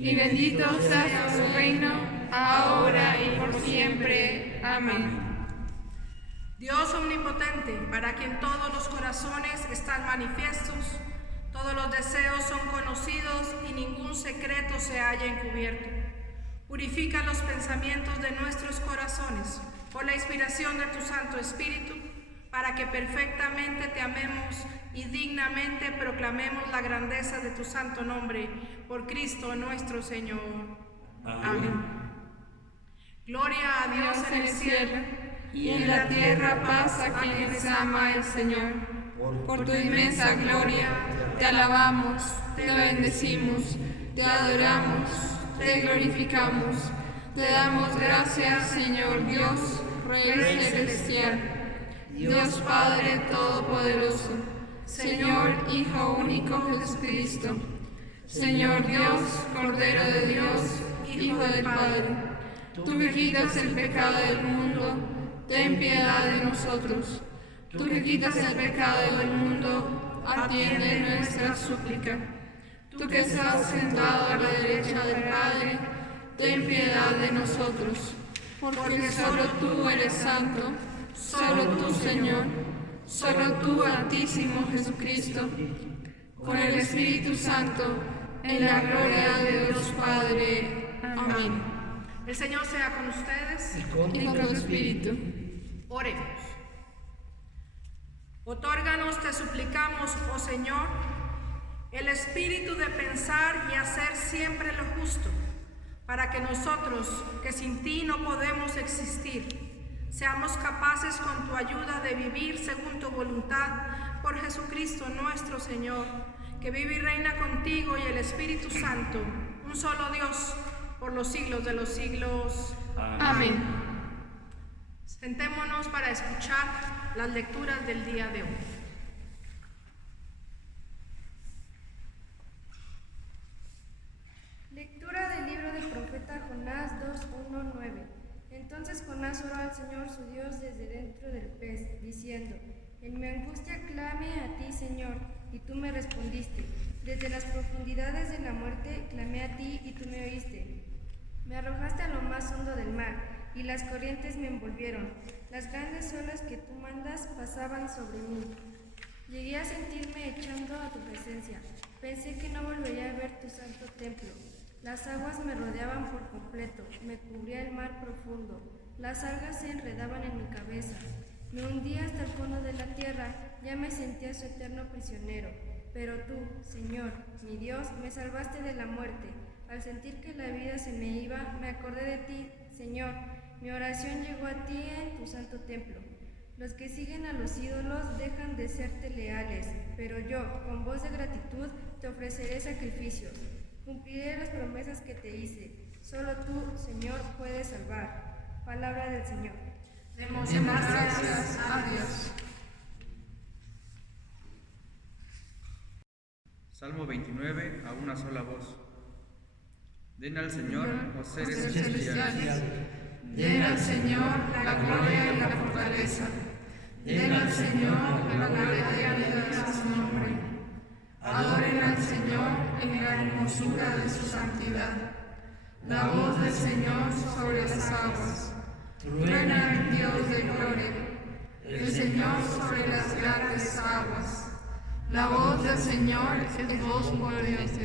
y bendito sea su reino, ahora y por siempre. Amén. Dios omnipotente, para quien todos los corazones están manifiestos, todos los deseos son conocidos y ningún secreto se halla encubierto. Purifica los pensamientos de nuestros corazones por la inspiración de tu Santo Espíritu, para que perfectamente te amemos y dignamente proclamemos la grandeza de tu santo nombre, por Cristo nuestro Señor. Amén. Gloria a Dios en el cielo, y en la tierra paz a quienes ama el Señor. Por tu inmensa gloria te alabamos, te bendecimos, te adoramos, te glorificamos. Te damos gracias, Señor Dios, Rey celestial, Dios Padre todopoderoso, Señor Hijo único Jesucristo, Señor Dios, Cordero de Dios, Hijo del Padre. Tú que quitas el pecado del mundo, ten piedad de nosotros. Tú que quitas el pecado del mundo, atiende nuestra súplica. Tú que estás sentado a la derecha del Padre, ten piedad de nosotros. Porque solo tú eres santo, solo tú, Señor, solo tú, Altísimo Jesucristo, con el Espíritu Santo, en la gloria de Dios Padre. Amén. El Señor sea con ustedes Y con tu espíritu. Oremos. Otórganos, te suplicamos, oh Señor, el espíritu de pensar y hacer siempre lo justo, para que nosotros, que sin ti no podemos existir, seamos capaces con tu ayuda de vivir según tu voluntad, por Jesucristo nuestro Señor, que vive y reina contigo y el Espíritu Santo, un solo Dios, por los siglos de los siglos. Amén. Sentémonos para escuchar las lecturas del día de hoy. Lectura del libro del profeta Jonás 2:1-9. Entonces Jonás oró al Señor su Dios desde dentro del pez, diciendo: En mi angustia clame a ti, Señor, y tú me respondiste. Desde las profundidades de la muerte clamé a ti y tú me oíste. Me arrojaste a lo más hondo del mar, y las corrientes me envolvieron. Las grandes olas que tú mandas pasaban sobre mí. Llegué a sentirme echando a tu presencia. Pensé que no volvería a ver tu santo templo. Las aguas me rodeaban por completo, me cubría el mar profundo. Las algas se enredaban en mi cabeza. Me hundía hasta el fondo de la tierra, ya me sentía su eterno prisionero. Pero tú, Señor, mi Dios, me salvaste de la muerte. Al sentir que la vida se me iba, me acordé de ti, Señor. Mi oración llegó a ti en tu santo templo. Los que siguen a los ídolos dejan de serte leales, pero yo, con voz de gratitud, te ofreceré sacrificios. Cumpliré las promesas que te hice. Solo tú, Señor, puedes salvar. Palabra del Señor. Demos gracias a Dios. Salmo 29, a una sola voz. Den al Señor, oh seres celestiales. Den al Señor la gloria y la fortaleza. Den al Señor la gloria de su nombre. Adoren al Señor en la hermosura de su santidad. La voz del Señor sobre las aguas. Truena el Dios de gloria. El Señor sobre las grandes aguas. La voz del Señor es voz gloriosa.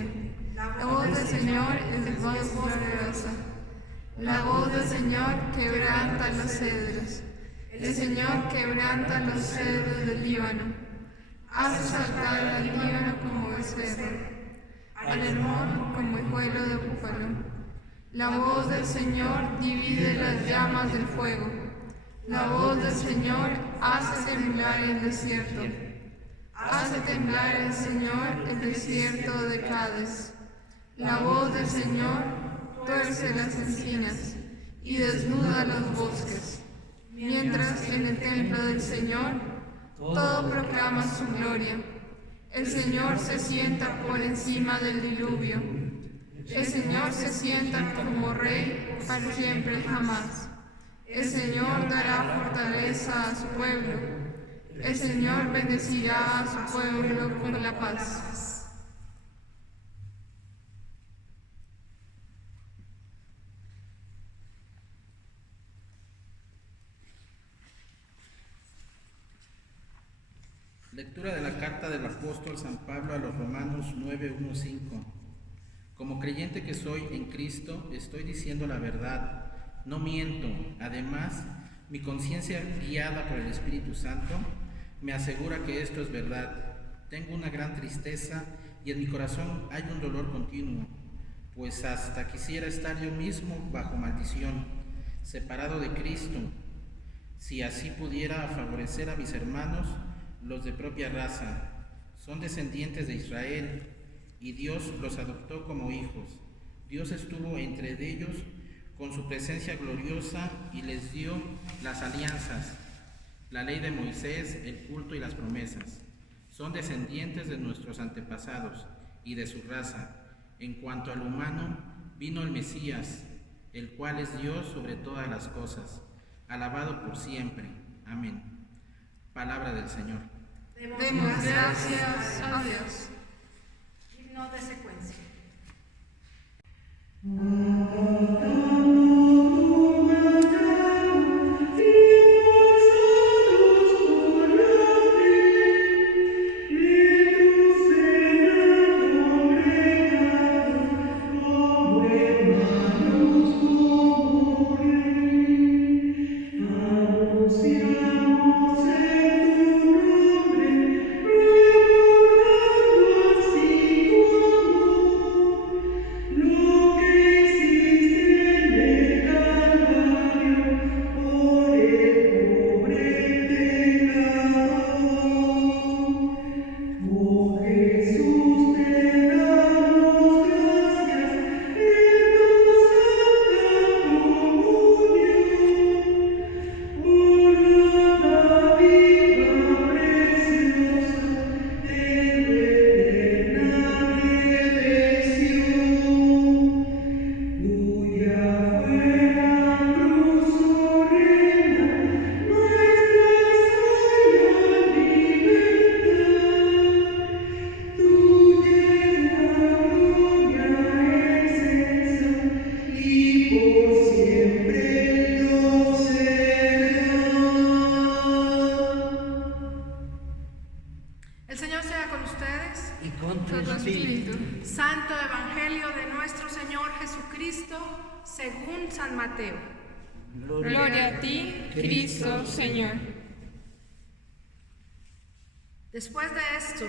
La voz del Señor es voz gloriosa. La voz del Señor quebranta los cedros. El Señor quebranta los cedros del Líbano. Hace saltar al Líbano como becerro, al Hermón como hijuelo de búfalo. La voz del Señor divide las llamas del fuego. La voz del Señor hace temblar el desierto. Hace temblar el Señor el desierto de Cades. La voz del Señor tuerce las encinas y desnuda los bosques. Mientras en el templo del Señor todo proclama su gloria. El Señor se sienta por encima del diluvio. El Señor se sienta como Rey para siempre jamás. El Señor dará fortaleza a su pueblo. El Señor bendecirá a su pueblo con la paz. Lectura de la carta del apóstol San Pablo a los Romanos 9:1-5. Como creyente que soy en Cristo, estoy diciendo la verdad, no miento. Además, mi conciencia, guiada por el Espíritu Santo, me asegura que esto es verdad. Tengo una gran tristeza y en mi corazón hay un dolor continuo, pues hasta quisiera estar yo mismo bajo maldición, separado de Cristo, si así pudiera favorecer a mis hermanos, los de propia raza. Son descendientes de Israel y Dios los adoptó como hijos. Dios estuvo entre ellos con su presencia gloriosa y les dio las alianzas, la ley de Moisés, el culto y las promesas. Son descendientes de nuestros antepasados y de su raza. En cuanto al humano, vino el Mesías, el cual es Dios sobre todas las cosas, alabado por siempre. Amén. Palabra del Señor. Demos gracias a Dios. Himno de secuencia. Santo Evangelio de nuestro Señor Jesucristo, según San Mateo. Gloria a ti, Cristo, Señor. Después de esto,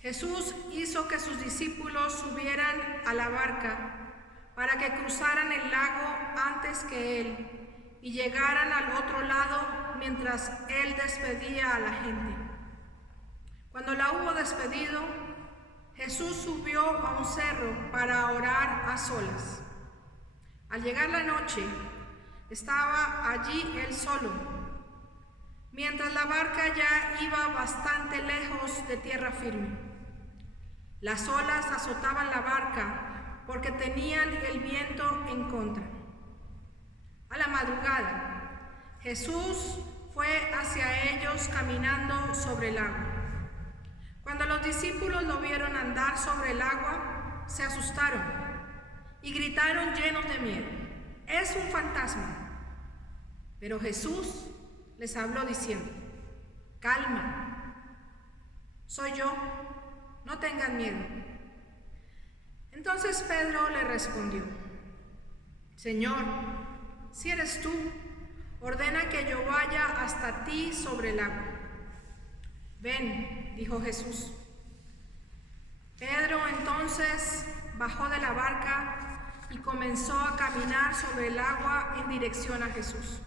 Jesús hizo que sus discípulos subieran a la barca para que cruzaran el lago antes que él y llegaran al otro lado mientras él despedía a la gente. Cuando la hubo despedido, Jesús subió a un cerro para orar a solas. Al llegar la noche, estaba allí él solo, mientras la barca ya iba bastante lejos de tierra firme. Las olas azotaban la barca porque tenían el viento en contra. A la madrugada, Jesús fue hacia ellos caminando sobre el agua. Cuando los discípulos lo vieron andar sobre el agua, se asustaron y gritaron llenos de miedo: ¡Es un fantasma! Pero Jesús les habló diciendo: calma, soy yo, no tengan miedo. Entonces Pedro le respondió: Señor, si eres tú, ordena que yo vaya hasta ti sobre el agua. Ven, dijo Jesús. Pedro entonces bajó de la barca y comenzó a caminar sobre el agua en dirección a Jesús.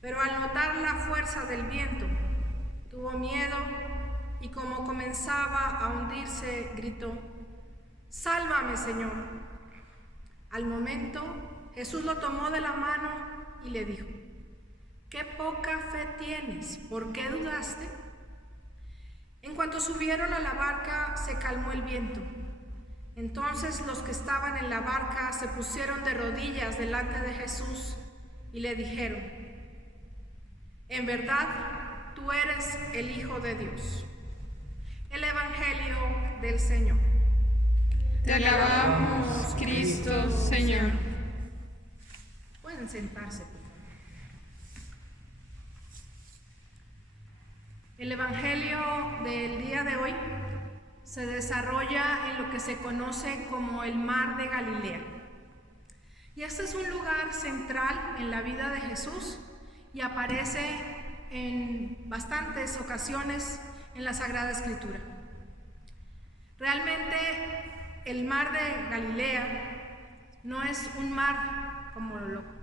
Pero al notar la fuerza del viento, tuvo miedo y como comenzaba a hundirse, gritó: ¡Sálvame, Señor! Al momento, Jesús lo tomó de la mano y le dijo: ¡Qué poca fe tienes! ¿Por qué dudaste? En cuanto subieron a la barca, se calmó el viento. Entonces los que estaban en la barca se pusieron de rodillas delante de Jesús y le dijeron: en verdad, tú eres el Hijo de Dios. El Evangelio del Señor. Te alabamos, Cristo, Señor. Pueden sentarse, por favor. El Evangelio del día de hoy se desarrolla en lo que se conoce como el Mar de Galilea. Y este es un lugar central en la vida de Jesús y aparece en bastantes ocasiones en la Sagrada Escritura. Realmente el Mar de Galilea no es un mar como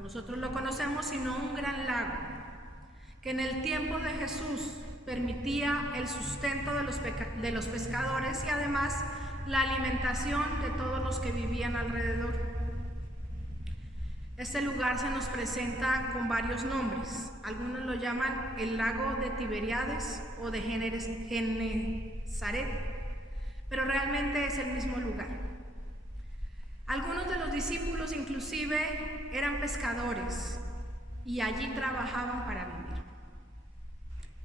nosotros lo conocemos, sino un gran lago que en el tiempo de Jesús permitía el sustento de los pescadores y además la alimentación de todos los que vivían alrededor. Este lugar se nos presenta con varios nombres. Algunos lo llaman el lago de Tiberíades o de Genesaret, pero realmente es el mismo lugar. Algunos de los discípulos inclusive eran pescadores y allí trabajaban para vivir.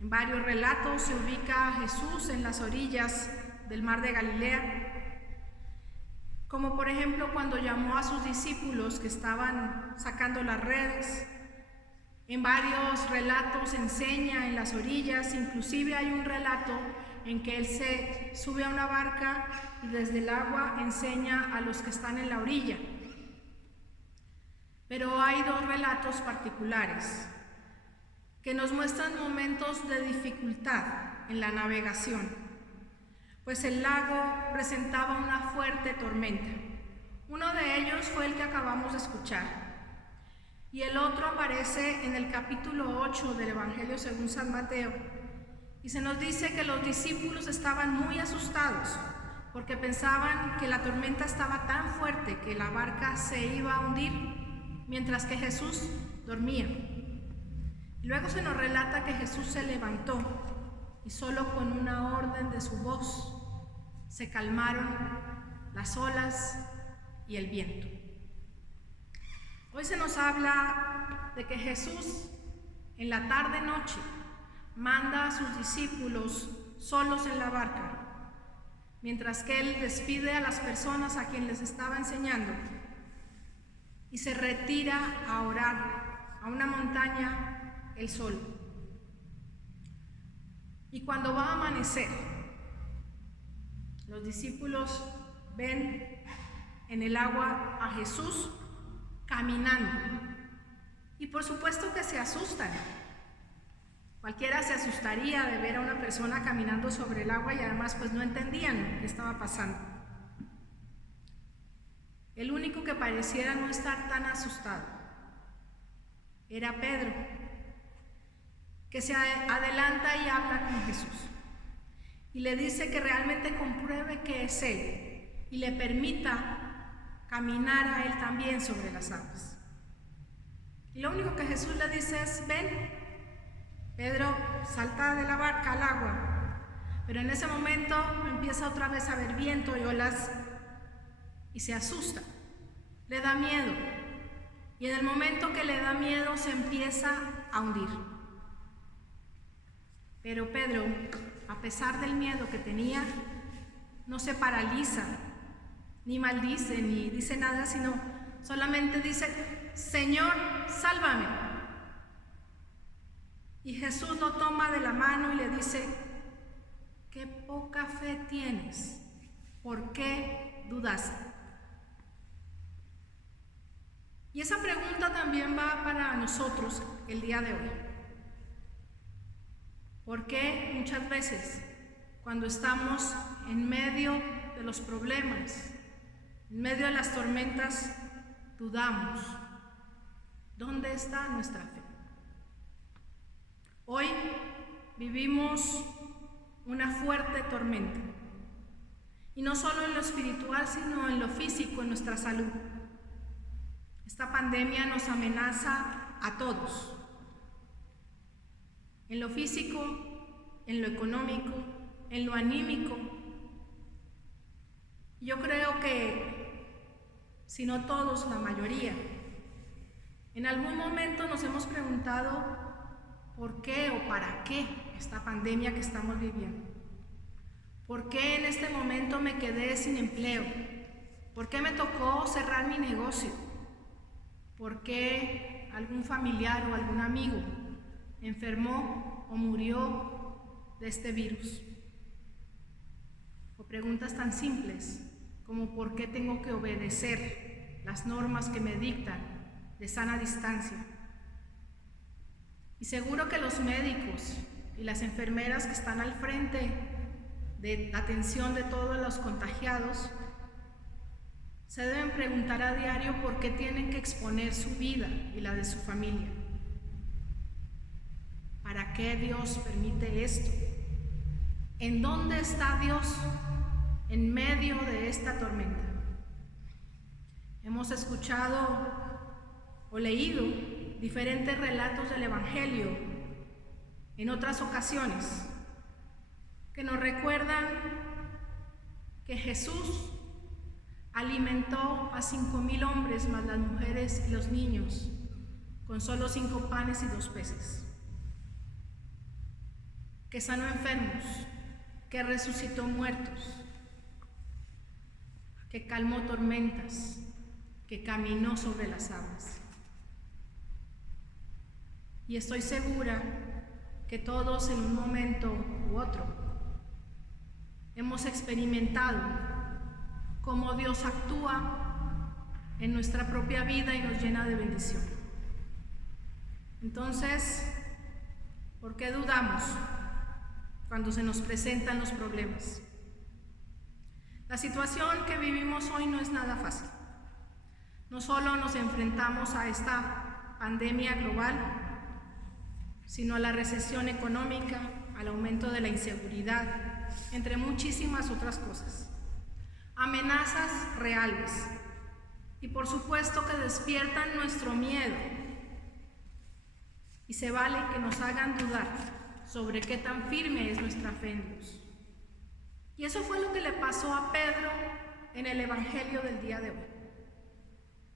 En varios relatos se ubica a Jesús en las orillas del Mar de Galilea, como por ejemplo cuando llamó a sus discípulos que estaban sacando las redes. En varios relatos enseña en las orillas, inclusive hay un relato en que él se sube a una barca y desde el agua enseña a los que están en la orilla. Pero hay dos relatos particulares que nos muestran momentos de dificultad en la navegación, pues el lago presentaba una fuerte tormenta. Uno de ellos fue el que acabamos de escuchar, y el otro aparece en el capítulo 8 del Evangelio según San Mateo, y se nos dice que los discípulos estaban muy asustados, porque pensaban que la tormenta estaba tan fuerte que la barca se iba a hundir, mientras que Jesús dormía. Luego se nos relata que Jesús se levantó y solo con una orden de su voz se calmaron las olas y el viento. Hoy se nos habla de que Jesús en la tarde-noche manda a sus discípulos solos en la barca, mientras que Él despide a las personas a quienes les estaba enseñando y se retira a orar a una montaña él solo. Y cuando va a amanecer, los discípulos ven en el agua a Jesús caminando. Y por supuesto que se asustan. Cualquiera se asustaría de ver a una persona caminando sobre el agua y además pues no entendían qué estaba pasando. El único que pareciera no estar tan asustado era Pedro, que se adelanta y habla con Jesús y le dice que realmente compruebe que es Él y le permita caminar a Él también sobre las aguas. Y lo único que Jesús le dice es: ven. Pedro salta de la barca al agua, pero en ese momento empieza otra vez a haber viento y olas y se asusta, le da miedo, y en el momento que le da miedo se empieza a hundir. Pero Pedro, a pesar del miedo que tenía, no se paraliza, ni maldice, ni dice nada, sino solamente dice: Señor, sálvame. Y Jesús lo toma de la mano y le dice: qué poca fe tienes, ¿por qué dudaste? Y esa pregunta también va para nosotros el día de hoy. ¿Por qué muchas veces cuando estamos en medio de los problemas, en medio de las tormentas, dudamos? ¿Dónde está nuestra fe? Hoy vivimos una fuerte tormenta, y no solo en lo espiritual, sino en lo físico, en nuestra salud. Esta pandemia nos amenaza a todos, en lo físico, en lo económico, en lo anímico. Yo creo que, si no todos, la mayoría, en algún momento nos hemos preguntado por qué o para qué esta pandemia que estamos viviendo. ¿Por qué en este momento me quedé sin empleo? ¿Por qué me tocó cerrar mi negocio? ¿Por qué algún familiar o algún amigo enfermó o murió de este virus. O preguntas tan simples como ¿por qué tengo que obedecer las normas que me dictan de sana distancia? Y seguro que los médicos y las enfermeras que están al frente de la atención de todos los contagiados se deben preguntar a diario por qué tienen que exponer su vida y la de su familia. ¿Para qué Dios permite esto? ¿En dónde está Dios en medio de esta tormenta? Hemos escuchado o leído diferentes relatos del Evangelio en otras ocasiones que nos recuerdan que Jesús alimentó a 5,000 hombres más las mujeres y los niños con solo 5 panes y 2 peces, que sanó enfermos, que resucitó muertos, que calmó tormentas, que caminó sobre las aguas. Y estoy segura que todos en un momento u otro hemos experimentado cómo Dios actúa en nuestra propia vida y nos llena de bendición. Entonces, ¿por qué dudamos cuando se nos presentan los problemas? La situación que vivimos hoy no es nada fácil. No solo nos enfrentamos a esta pandemia global, sino a la recesión económica, al aumento de la inseguridad, entre muchísimas otras cosas. Amenazas reales y por supuesto que despiertan nuestro miedo, y se vale que nos hagan dudar sobre qué tan firme es nuestra fe en Dios. Y eso fue lo que le pasó a Pedro en el Evangelio del día de hoy.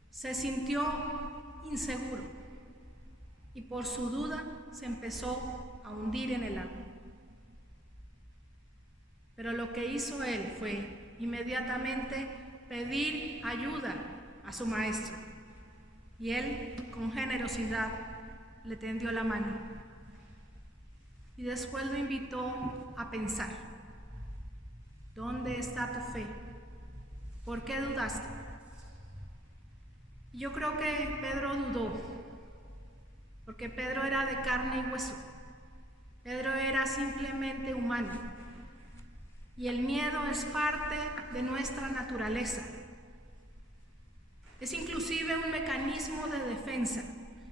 Se sintió inseguro y por su duda se empezó a hundir en el agua. Pero lo que hizo él fue inmediatamente pedir ayuda a su maestro, y él con generosidad le tendió la mano y después lo invitó a pensar: ¿dónde está tu fe? ¿Por qué dudaste? Yo creo que Pedro dudó porque Pedro era de carne y hueso. Pedro era simplemente humano. Y el miedo es parte de nuestra naturaleza. Es inclusive un mecanismo de defensa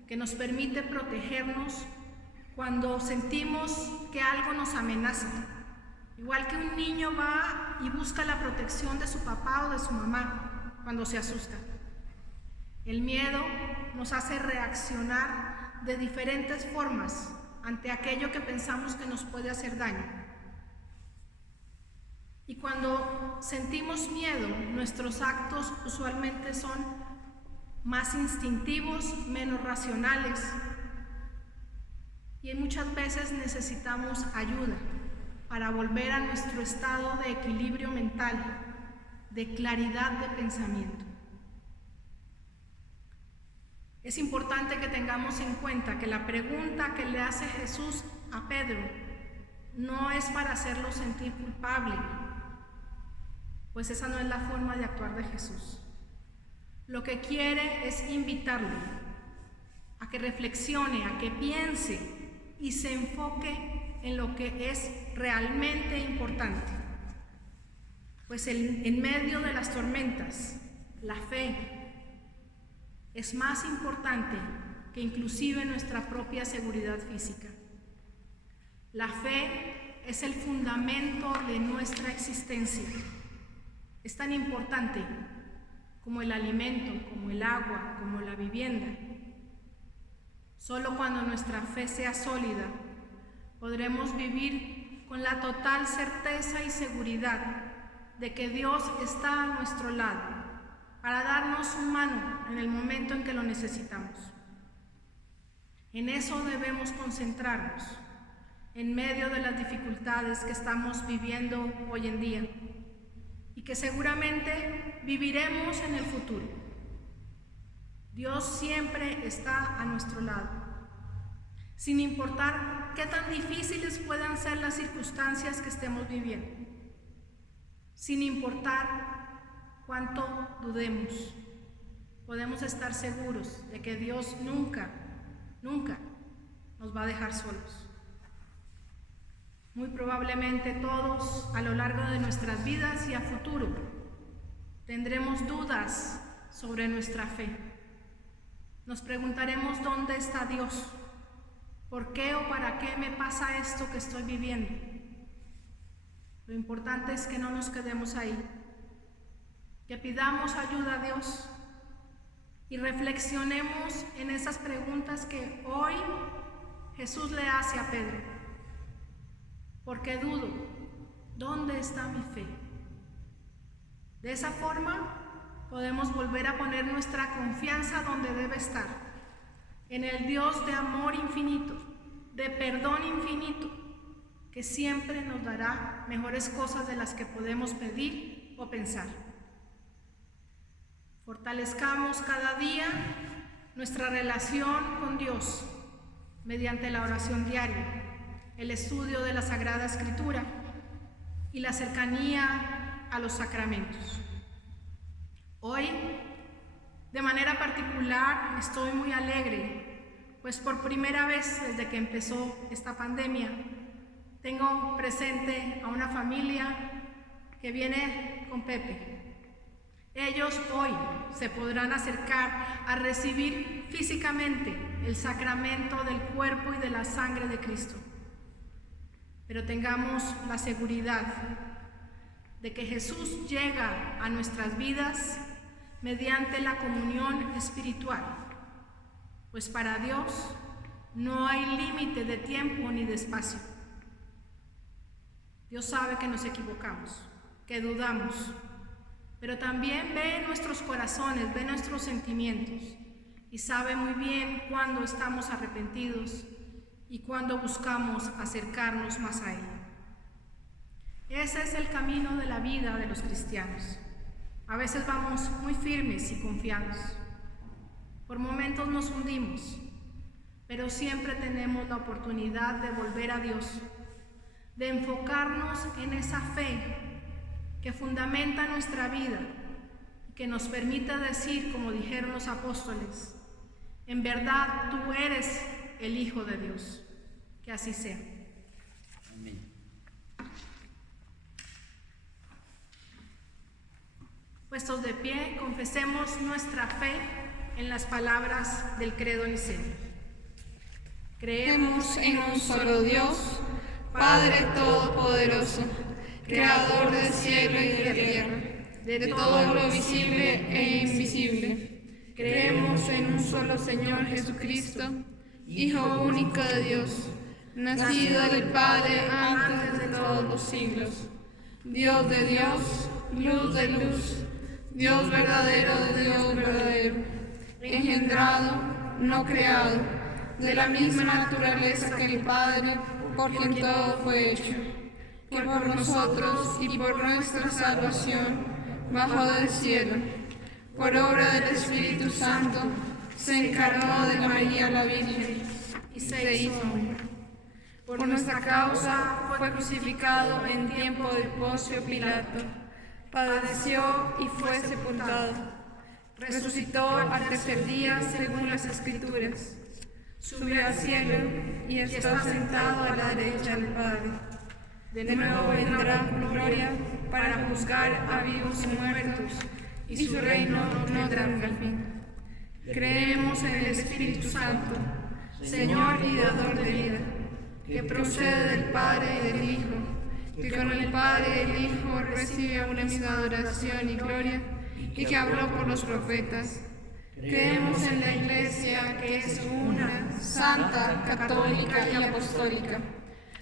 que nos permite protegernos cuando sentimos que algo nos amenaza. Igual que un niño va y busca la protección de su papá o de su mamá cuando se asusta. El miedo nos hace reaccionar de diferentes formas ante aquello que pensamos que nos puede hacer daño. Y cuando sentimos miedo, nuestros actos usualmente son más instintivos, menos racionales, y muchas veces necesitamos ayuda para volver a nuestro estado de equilibrio mental, de claridad de pensamiento. Es importante que tengamos en cuenta que la pregunta que le hace Jesús a Pedro no es para hacerlo sentir culpable, pues esa no es la forma de actuar de Jesús. Lo que quiere es invitarlo a que reflexione, a que piense y se enfoque en lo que es realmente importante. Pues en medio de las tormentas, la fe es más importante que inclusive nuestra propia seguridad física. La fe es el fundamento de nuestra existencia. Es tan importante como el alimento, como el agua, como la vivienda. Solo cuando nuestra fe sea sólida, podremos vivir con la total certeza y seguridad de que Dios está a nuestro lado para darnos su mano en el momento en que lo necesitamos. En eso debemos concentrarnos, en medio de las dificultades que estamos viviendo hoy en día y que seguramente viviremos en el futuro. Dios siempre está a nuestro lado. sin importar qué tan difíciles puedan ser las circunstancias que estemos viviendo, sin importar cuánto dudemos. Podemos estar seguros de que Dios nunca, nunca nos va a dejar solos. Muy probablemente todos a lo largo de nuestras vidas y a futuro tendremos dudas sobre nuestra fe. Nos preguntaremos dónde está Dios, por qué o para qué me pasa esto que estoy viviendo. Lo importante es que no nos quedemos ahí, que pidamos ayuda a Dios y reflexionemos en esas preguntas que hoy Jesús le hace a Pedro. ¿Por qué dudo? ¿Dónde está mi fe? De esa forma podemos volver a poner nuestra confianza donde debe estar, en el Dios de amor infinito, de perdón infinito, que siempre nos dará mejores cosas de las que podemos pedir o pensar. Fortalezcamos cada día nuestra relación con Dios mediante la oración diaria, el estudio de la Sagrada Escritura y la cercanía a los sacramentos. Hoy, de manera particular, estoy muy alegre, pues por primera vez desde que empezó esta pandemia, tengo presente a una familia que viene con Pepe. Ellos hoy se podrán acercar a recibir físicamente el sacramento del cuerpo y de la sangre de Cristo. Pero tengamos la seguridad de que Jesús llega a nuestras vidas mediante la comunión espiritual, pues para Dios no hay límite de tiempo ni de espacio. Dios sabe que nos equivocamos, que dudamos, pero también ve nuestros corazones, ve nuestros sentimientos y sabe muy bien cuándo estamos arrepentidos y cuándo buscamos acercarnos más a Él. Ese es el camino de la vida de los cristianos. A veces vamos muy firmes y confiados. Por momentos nos hundimos, pero siempre tenemos la oportunidad de volver a Dios, de enfocarnos en esa fe que fundamenta nuestra vida y que nos permite decir, como dijeron los apóstoles, en verdad tú eres el Hijo de Dios. Que así sea. Amén. Puestos de pie, confesemos nuestra fe en las palabras del credo niceno. Creemos en un solo Dios, Padre Todopoderoso, Creador del cielo y de la tierra, de todo lo visible e invisible. Creemos en un solo Señor Jesucristo, Hijo único de Dios, nacido del Padre antes de todos los siglos, Dios de Dios, luz de luz, Dios verdadero de Dios verdadero, engendrado, no creado, de la misma naturaleza que el Padre, por quien todo fue hecho, que por nosotros y por nuestra salvación bajó del cielo, por obra del Espíritu Santo, se encarnó de María la Virgen y se hizo hombre. Por nuestra causa fue crucificado en tiempo de Poncio Pilato, padeció y fue sepultado, resucitó al tercer día según las Escrituras, subió al cielo y está sentado a la derecha del Padre. De nuevo vendrá con gloria para juzgar a vivos y muertos, y su reino no tendrá fin. Creemos en el Espíritu Santo, Señor y dador de vida, que procede del Padre y del Hijo, que con el Padre y el Hijo recibe una misma adoración y gloria, y que habló por los profetas. Creemos en la Iglesia, que es una, santa, católica y apostólica.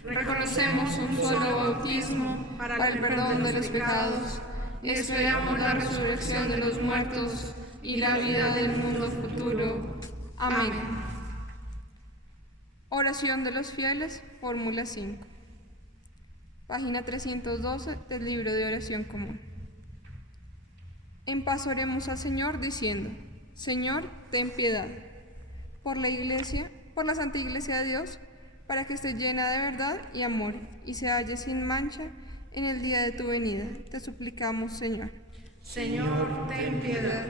Reconocemos un solo bautismo para el perdón de los pecados, y esperamos la resurrección de los muertos y la vida del mundo futuro. Amén. Oración de los fieles, fórmula 5. Página 312 del libro de oración común. En paz oremos al Señor diciendo: Señor, ten piedad. Por la Iglesia, por la Santa Iglesia de Dios, para que esté llena de verdad y amor, y se halle sin mancha en el día de tu venida. Te suplicamos, Señor. Señor, ten piedad.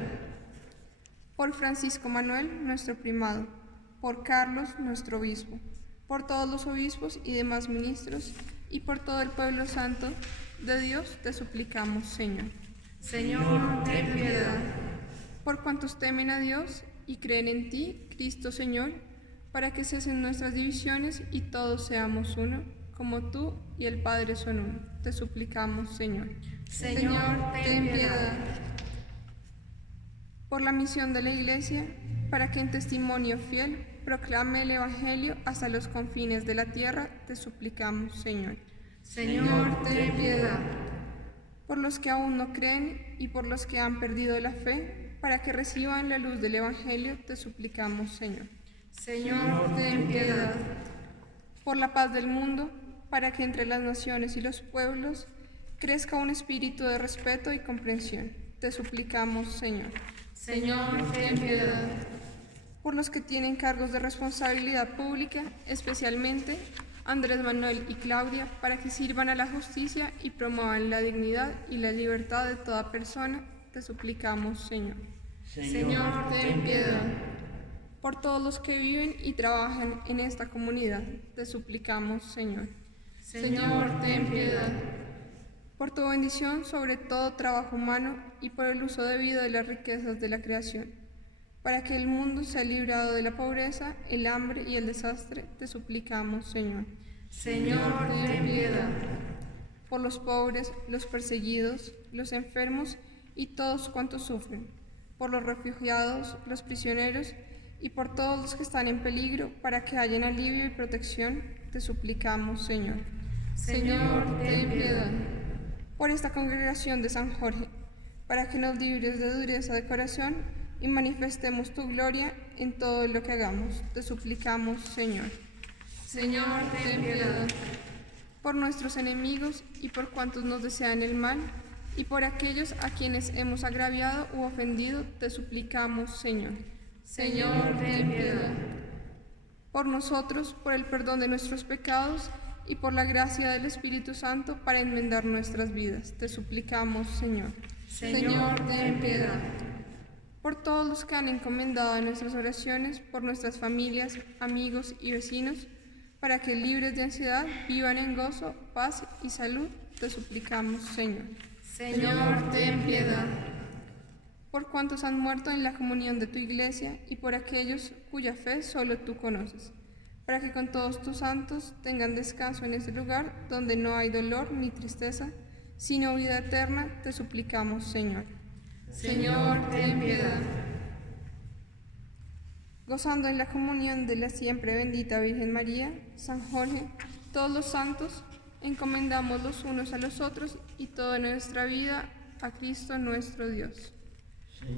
Por Francisco Manuel, nuestro primado, por Carlos, nuestro obispo, por todos los obispos y demás ministros, y por todo el pueblo santo de Dios, te suplicamos, Señor. Señor, ten piedad. Por cuantos temen a Dios y creen en ti, Cristo Señor, para que cesen nuestras divisiones y todos seamos uno, como tú y el Padre son uno. Te suplicamos, Señor. Señor, ten piedad. Por la misión de la Iglesia, para que en testimonio fiel proclame el Evangelio hasta los confines de la tierra, te suplicamos, Señor. Señor, ten piedad. Por los que aún no creen y por los que han perdido la fe, para que reciban la luz del Evangelio, te suplicamos, Señor. Señor, ten piedad. Por la paz del mundo, para que entre las naciones y los pueblos crezca un espíritu de respeto y comprensión, te suplicamos, Señor. Señor, ten piedad. Por los que tienen cargos de responsabilidad pública, especialmente Andrés Manuel y Claudia, para que sirvan a la justicia y promuevan la dignidad y la libertad de toda persona, te suplicamos, Señor. Señor, ten piedad. Por todos los que viven y trabajan en esta comunidad, te suplicamos, Señor. Señor, ten piedad. Por tu bendición sobre todo trabajo humano y por el uso debido de las riquezas de la creación, para que el mundo sea librado de la pobreza, el hambre y el desastre, te suplicamos, Señor. Señor, ten piedad. Por los pobres, los perseguidos, los enfermos y todos cuantos sufren, por los refugiados, los prisioneros y por todos los que están en peligro, para que haya alivio y protección, te suplicamos, Señor. Señor, ten piedad. Por esta congregación de San Jorge, para que nos libres de dureza de corazón y manifestemos tu gloria en todo lo que hagamos, te suplicamos, Señor. Señor, ten piedad. Por nuestros enemigos y por cuantos nos desean el mal, y por aquellos a quienes hemos agraviado u ofendido, te suplicamos, Señor. Señor, ten piedad. Por nosotros, por el perdón de nuestros pecados y por la gracia del Espíritu Santo para enmendar nuestras vidas, te suplicamos, Señor. Señor, ten piedad. Por todos los que han encomendado a nuestras oraciones, por nuestras familias, amigos y vecinos, para que libres de ansiedad vivan en gozo, paz y salud, te suplicamos, Señor. Señor, ten piedad. Por cuantos han muerto en la comunión de tu Iglesia y por aquellos cuya fe solo tú conoces, para que con todos tus santos tengan descanso en ese lugar donde no hay dolor ni tristeza, sino vida eterna, te suplicamos, Señor. Señor, ten piedad. Gozando en la comunión de la siempre bendita Virgen María, San Jorge, todos los santos, encomendamos los unos a los otros y toda nuestra vida a Cristo nuestro Dios.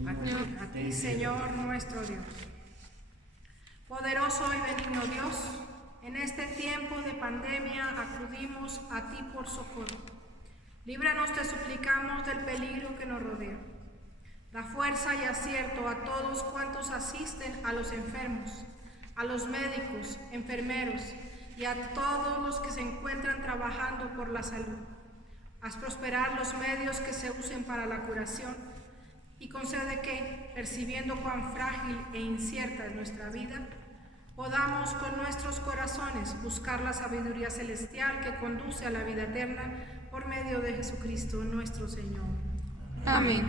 A ti, Señor nuestro Dios. Poderoso y benigno Dios, en este tiempo de pandemia acudimos a ti por socorro. Líbranos, te suplicamos, del peligro que nos rodea. Da fuerza y acierto a todos cuantos asisten a los enfermos, a los médicos, enfermeros y a todos los que se encuentran trabajando por la salud. Haz prosperar los medios que se usen para la curación y concede que, percibiendo cuán frágil e incierta es nuestra vida, podamos con nuestros corazones buscar la sabiduría celestial que conduce a la vida eterna por medio de Jesucristo nuestro Señor. Amén.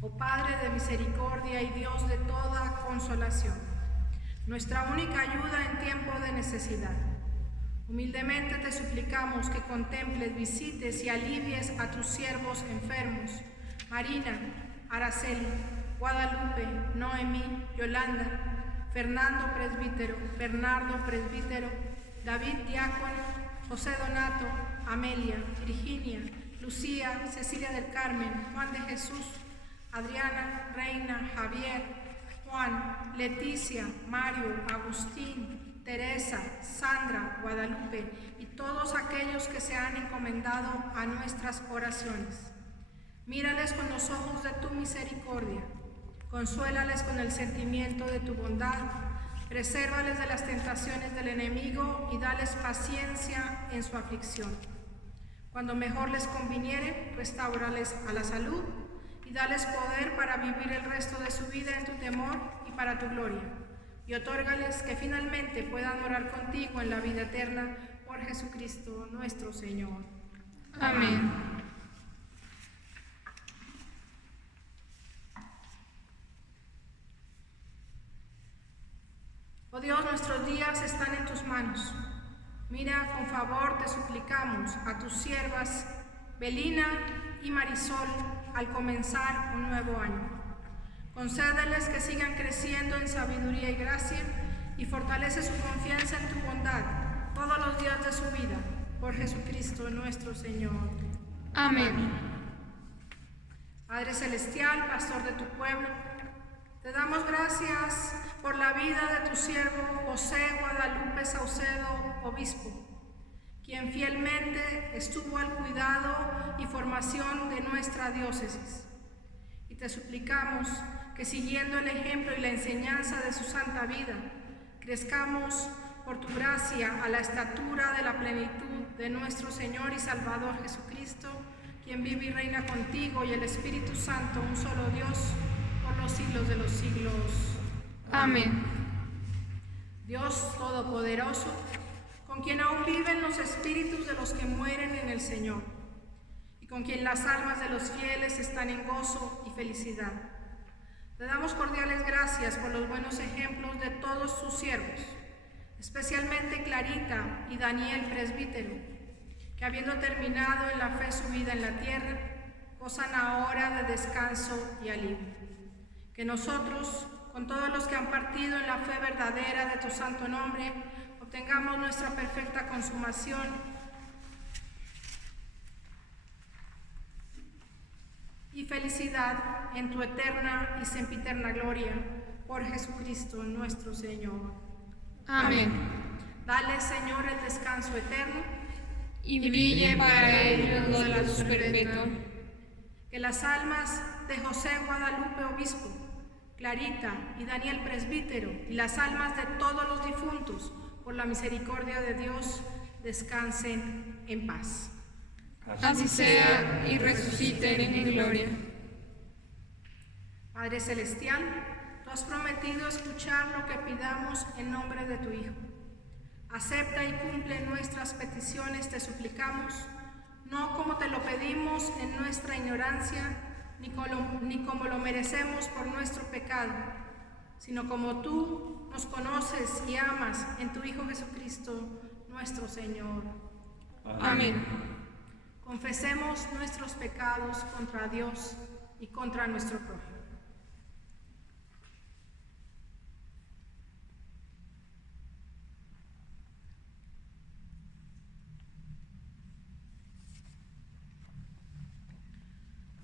Oh Padre de misericordia y Dios de toda consolación, nuestra única ayuda en tiempo de necesidad, humildemente te suplicamos que contemples, visites y alivies a tus siervos enfermos, Marina, Araceli, Guadalupe, Noemí, Yolanda, Fernando presbítero, Bernardo presbítero, David diácono, José Donato, Amelia, Virginia, Lucía, Cecilia del Carmen, Juan de Jesús, Adriana, Reina, Javier, Juan, Leticia, Mario, Agustín, Teresa, Sandra, Guadalupe y todos aquellos que se han encomendado a nuestras oraciones. Mírales con los ojos de tu misericordia, consuélales con el sentimiento de tu bondad, Presérvales de las tentaciones del enemigo y dales paciencia en su aflicción. Cuando mejor les conviniere, restáurales a la salud y dales poder para vivir el resto de su vida en tu temor y para tu gloria. Y otórgales que finalmente puedan morar contigo en la vida eterna por Jesucristo nuestro Señor. Amén. Oh Dios, nuestros días están en tus manos. Mira, con favor te suplicamos a tus siervas Belina y Marisol al comenzar un nuevo año. Concédeles que sigan creciendo en sabiduría y gracia y fortalece su confianza en tu bondad todos los días de su vida, por Jesucristo nuestro Señor. Amén. Padre Celestial, pastor de tu pueblo, te damos gracias por la vida de tu siervo José Guadalupe Saucedo, obispo, quien fielmente estuvo al cuidado y formación de nuestra diócesis. Y te suplicamos que siguiendo el ejemplo y la enseñanza de su santa vida, crezcamos por tu gracia a la estatura de la plenitud de nuestro Señor y Salvador Jesucristo, quien vive y reina contigo y el Espíritu Santo, un solo Dios, por los siglos de los siglos. Amén. Dios Todopoderoso, con quien aún viven los espíritus de los que mueren en el Señor, y con quien las almas de los fieles están en gozo y felicidad. Te damos cordiales gracias por los buenos ejemplos de todos sus siervos, especialmente Clarita y Daniel presbítero, que habiendo terminado en la fe su vida en la tierra, gozan ahora de descanso y alivio. Que nosotros, con todos los que han partido en la fe verdadera de tu santo nombre, obtengamos nuestra perfecta consumación y felicidad en tu eterna y sempiterna gloria, por Jesucristo nuestro Señor. Amén. Dale, Señor, el descanso eterno Y brille para ellos la luz perpetua. que las almas de José Guadalupe obispo, Clarita y Daniel presbítero, y las almas de todos los difuntos, por la misericordia de Dios, descansen en paz. Así sea y resuciten en gloria. Padre Celestial, tú has prometido escuchar lo que pidamos en nombre de tu Hijo. Acepta y cumple nuestras peticiones, te suplicamos, no como te lo pedimos en nuestra ignorancia, ni como lo merecemos por nuestro pecado, sino como tú nos conoces y amas en tu Hijo Jesucristo, nuestro Señor. Amén. Confesemos nuestros pecados contra Dios y contra nuestro prójimo.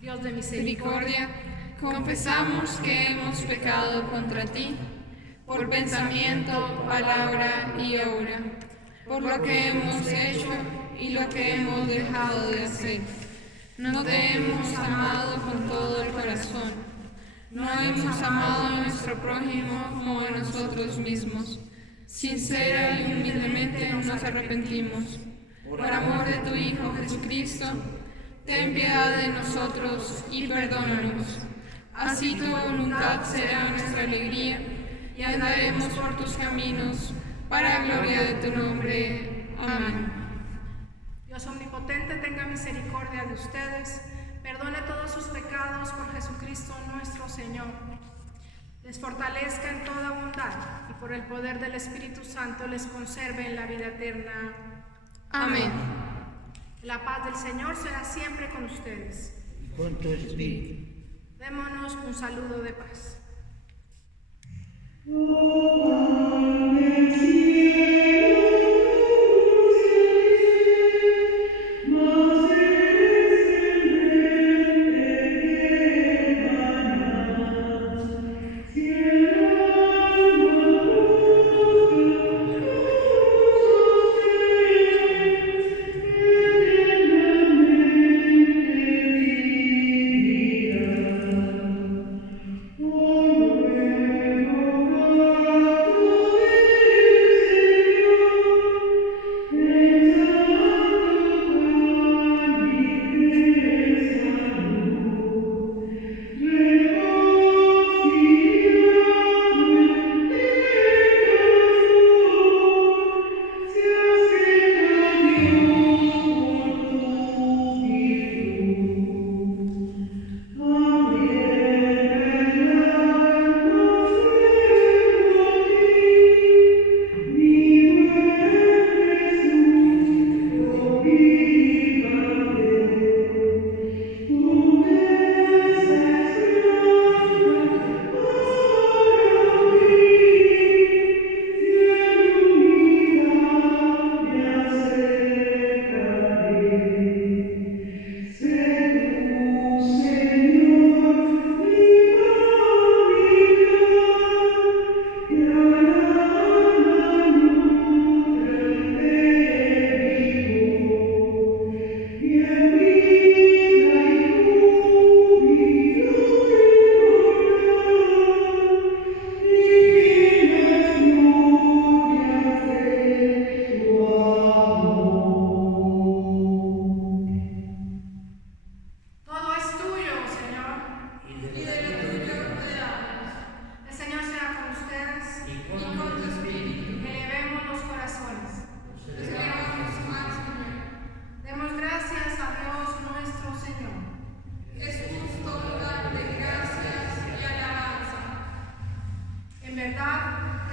Dios de misericordia, Confesamos que hemos pecado contra ti, por pensamiento, palabra y obra, por lo que hemos hecho y lo que hemos dejado de hacer. No te hemos amado con todo el corazón, no hemos amado a nuestro prójimo como a nosotros mismos. Sincera y humildemente nos arrepentimos. Por amor de tu Hijo Jesucristo, ten piedad de nosotros y perdónanos. Así tu voluntad será nuestra alegría y andaremos por tus caminos para gloria de tu nombre. Amén. Dios omnipotente, tenga misericordia de ustedes, perdone todos sus pecados por Jesucristo nuestro Señor. Les fortalezca en toda bondad y por el poder del Espíritu Santo les conserve en la vida eterna. Amén. La paz del Señor será siempre con ustedes. Con tu espíritu. Démonos un saludo de paz.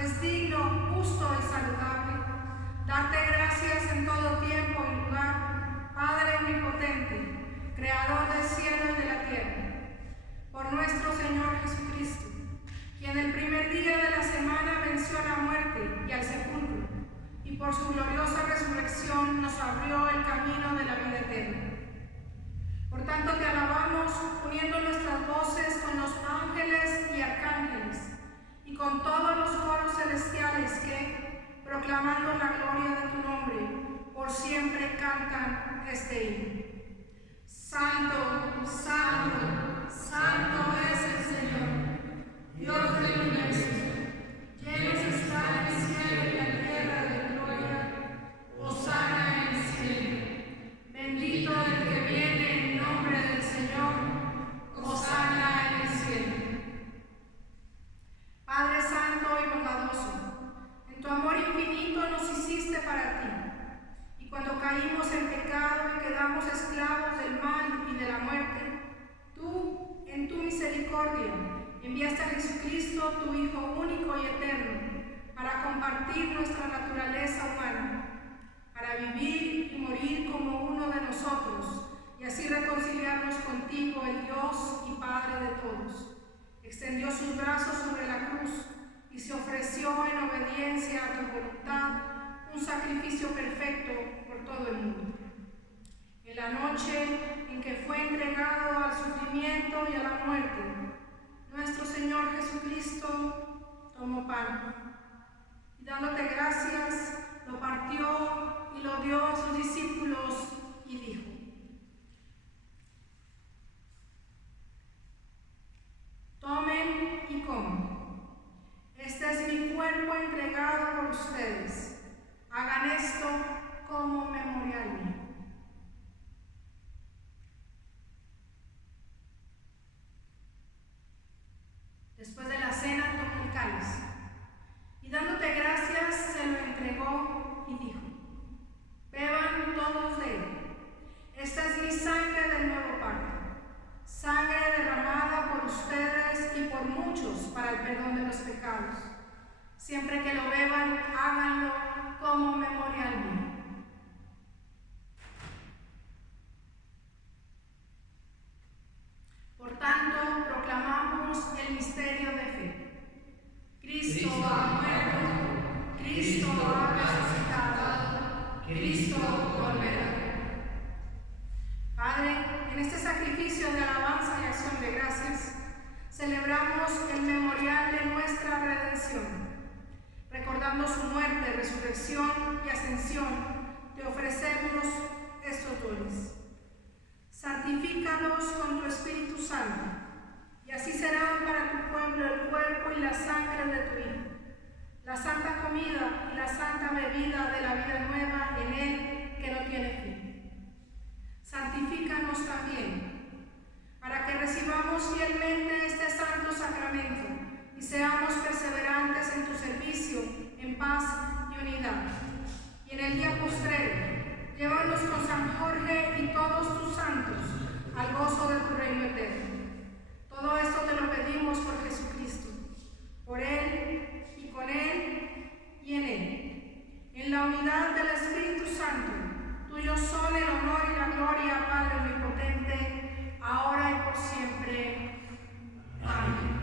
es digno, justo y saludable darte gracias en todo tiempo y lugar, Padre omnipotente, Creador del cielo y de la tierra, por nuestro Señor Jesucristo, quien el primer día de la semana venció a la muerte y al sepulcro, y por su gloriosa resurrección nos abrió el camino de la vida eterna. Por tanto te alabamos, uniendo nuestras voces con los ángeles y arcángeles, y con todos los coros celestiales que, proclamando la gloria de tu nombre, por siempre cantan este himno. Santo, santo, santo es el Señor, Dios del universo. Llenos están el cielo y la tierra de gloria. Hosana en el cielo. Bendito el que viene en nombre del Señor. Hosana en el cielo. Padre santo y bondadoso, en tu amor infinito nos hiciste para ti. Y cuando caímos en pecado y quedamos esclavos del mal y de la muerte, tú, en tu misericordia, enviaste a Jesucristo, tu Hijo único y eterno, para compartir nuestra naturaleza humana, para vivir y morir como uno de nosotros, y así reconciliarnos contigo, el Dios y Padre de todos. Extendió sus brazos sobre la cruz y se ofreció en obediencia a tu voluntad, un sacrificio perfecto por todo el mundo. En la noche en que fue entregado al sufrimiento y a la muerte, nuestro Señor Jesucristo tomó pan y, dándote gracias, lo partió y lo dio a sus discípulos y dijo: tomen y coman. Este es mi cuerpo entregado por ustedes. Hagan esto como memorial mío. Después de la cena tomó el cáliz y, dándote gracias, se lo entregó y dijo: beban todos de él. Esta es mi sangre del nuevo pacto, sangre derramada por ustedes y por muchos para el perdón de los pecados. Siempre que lo beban, háganlo como memorial mío. Por tanto, proclamamos el misterio de fe. Cristo ha muerto, Cristo ha resucitado, Cristo volverá. Padre, en este sacrificio de alabanza y acción de gracias, celebramos el memorial de nuestra redención. Recordando su muerte, resurrección y ascensión, te ofrecemos estos dones. Santifícalos con tu Espíritu Santo, y así serán para tu pueblo el cuerpo y la sangre de tu Hijo, la santa comida y la santa bebida de la vida nueva en Él que no tiene fin. Santifícanos también, para que recibamos fielmente este santo sacramento y seamos perseverantes en tu servicio, en paz y unidad. Y en el día postrero, llévanos con San Jorge y todos tus santos al gozo de tu reino eterno. Todo esto te lo pedimos por Jesucristo, por Él y con Él y en Él. En la unidad del Espíritu Santo, tuyo son el honor y la gloria, Padre omnipotente, ahora y por siempre. Amén.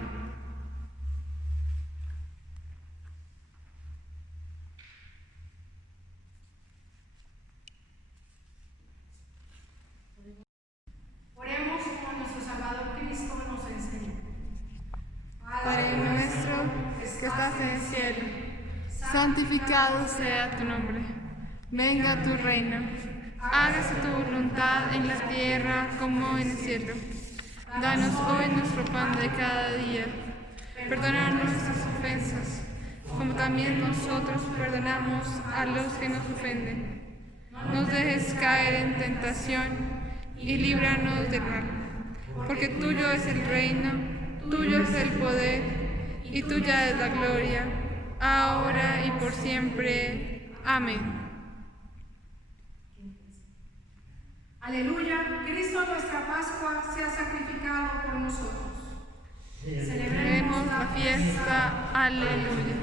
Oremos como nuestro Salvador Cristo nos enseñó. Padre nuestro que estás en el cielo, santificado sea tu nombre. Venga tu reino. Hágase tu voluntad en la tierra como en el cielo. Danos hoy nuestro pan de cada día. Perdona nuestras ofensas, como también nosotros perdonamos a los que nos ofenden. No nos dejes caer en tentación y líbranos del mal, porque tuyo es el reino, tuyo es el poder y tuya es la gloria, ahora y por siempre. Amén. Aleluya, Cristo nuestra Pascua se ha sacrificado por nosotros. Celebremos la fiesta. Aleluya.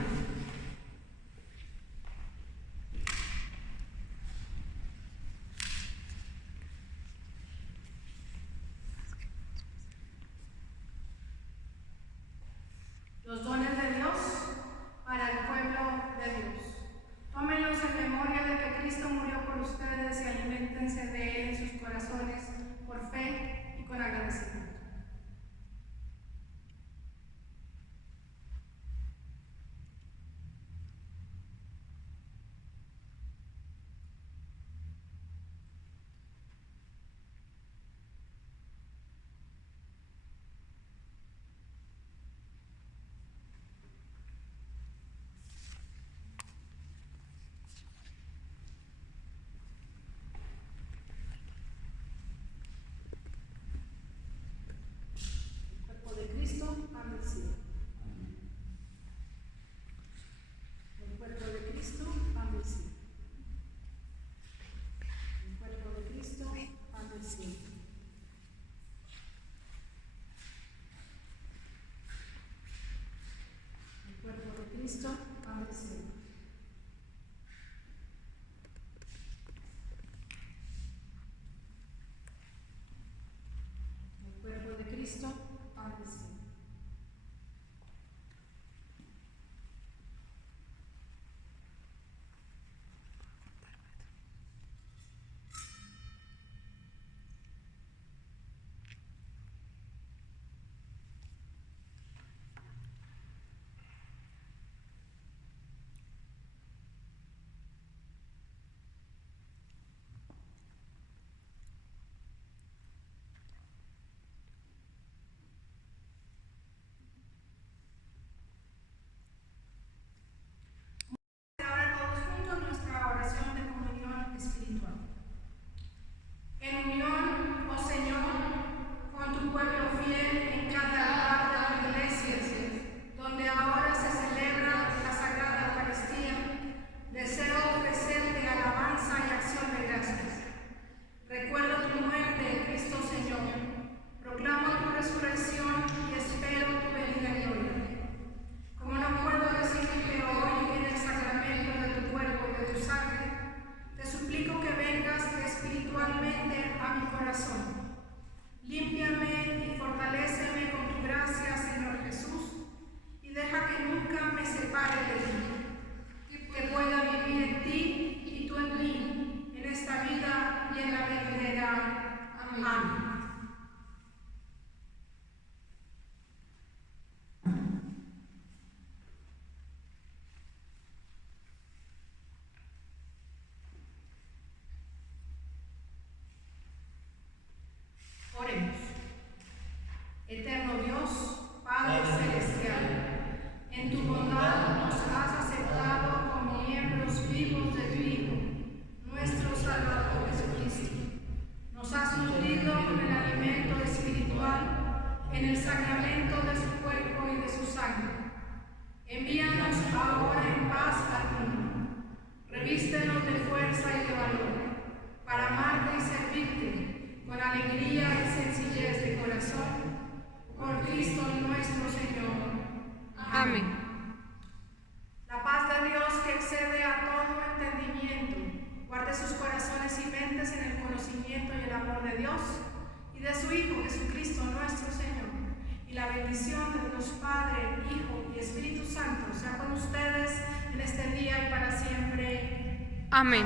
Amén.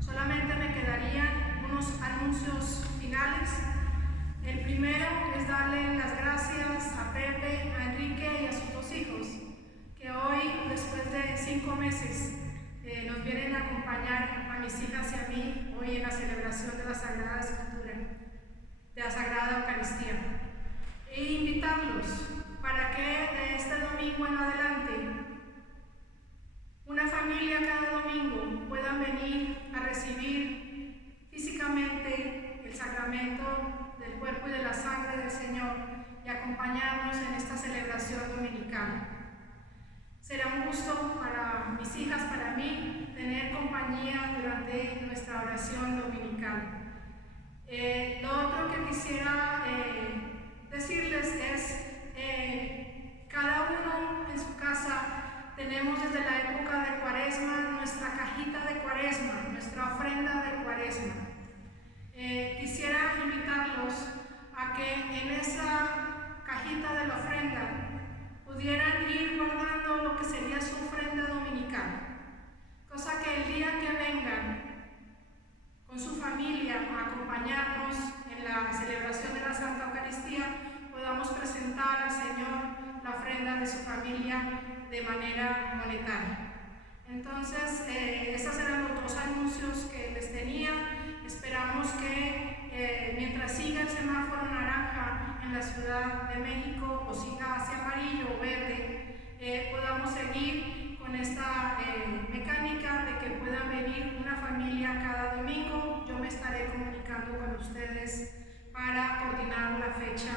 Solamente me quedarían unos anuncios finales. El primero es darle las gracias a Pepe, a Enrique y a sus 2 hijos, que hoy, después de 5 meses, nos vienen a acompañar a mis hijas y a mí hoy en la celebración de la Sagrada Escritura, de la Sagrada Eucaristía. E invitarlos para que de este domingo en adelante, una familia cada domingo puedan venir a recibir físicamente el sacramento del cuerpo y de la sangre del Señor y acompañarnos en esta celebración dominical. Será un gusto para mis hijas, para mí, tener compañía durante nuestra oración dominical. Lo otro que quisiera decirles es, cada uno en su casa tenemos desde la época de Cuaresma nuestra cajita de Cuaresma, nuestra ofrenda de Cuaresma. Quisiera invitarlos a que en esa cajita de la ofrenda pudieran ir guardando lo que sería su ofrenda dominical, cosa que el día que vengan con su familia a acompañarnos en la celebración de la Santa Eucaristía, podamos presentar al Señor la ofrenda de su familia de manera monetaria. Entonces, estos eran los 2 anuncios que les tenía. Esperamos que mientras siga el semáforo naranja en la Ciudad de México o siga hacia amarillo o verde, podamos seguir con esta mecánica de que puedan venir una familia cada domingo. Yo me estaré comunicando con ustedes para coordinar la fecha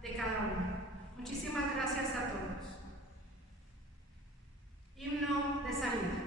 de cada uno. Muchísimas gracias a todos. Himno de salida.